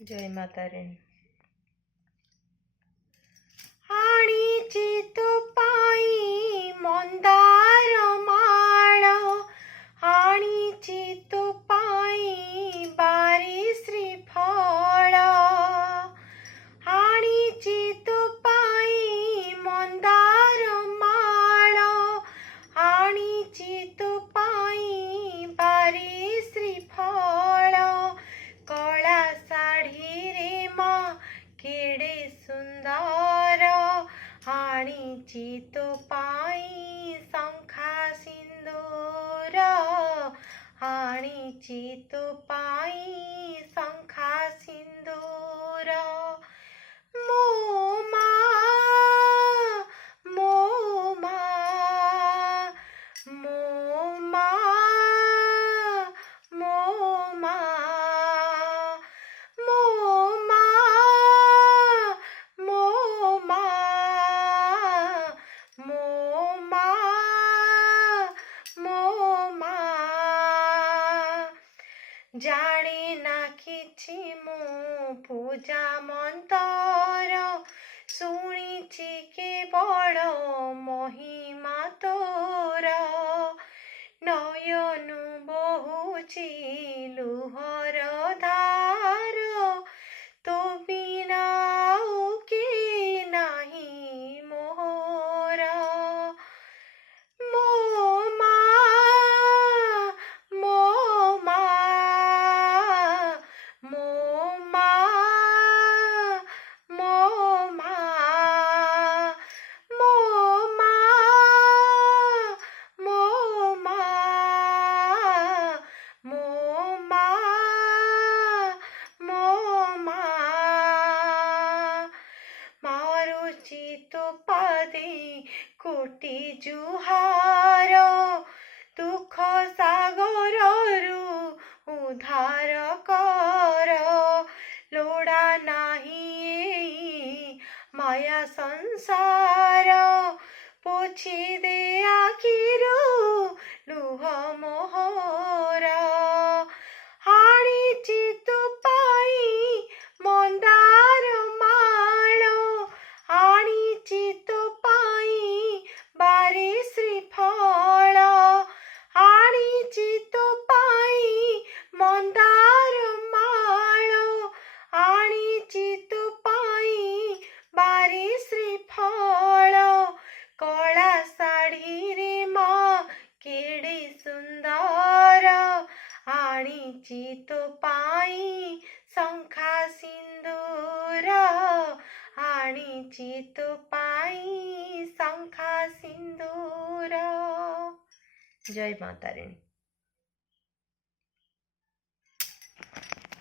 जय माता रानी। आनीची तो पाई मंदार माळ, आनीची तो पाई बारी श्रीफळ, आनीची तो पाई मंदार माळ, आनीची तो पाई बारी श्रीफळ। कला साड़ी रे माँ केड़े सुंदर, आनीची तो पाई शंखा सिंदूर, आनीची तो पाई शंखा सिंदूर। मो माँ मो माँ मो माँ मो माँ मो माँ मो माँ मो माँ मो माँ। जाने ना किछि मु पूजा मंतर, शुणिछि केवल महिमा तोर। नयनु बहुछि लुहर धार, तो बिना ଆଉ के नाही मोर। मो माँ मो माँ मो माँ मो माँ मो माँ मो माँ मो माँ मो माँ। मारुची तो पादे कोटि जुहार, दुख सागररु उद्धार कर। लोड़ा नाही एई माया संसार, पोछि दे आखिरु लुह मोहर। आनीची तो पाई मंदार माळ, आनीची तो पाई बारी श्रीफळ, आनीची तो पाई मंदार माळ, आनीची तो पाई बारी श्रीफळ। कला साड़ी रे माँ केड़े सुंदर, आनीची तो पाई शंखा सिंदूर, आनीची तो पाई शंखा सिंदूर। जय माता रानी।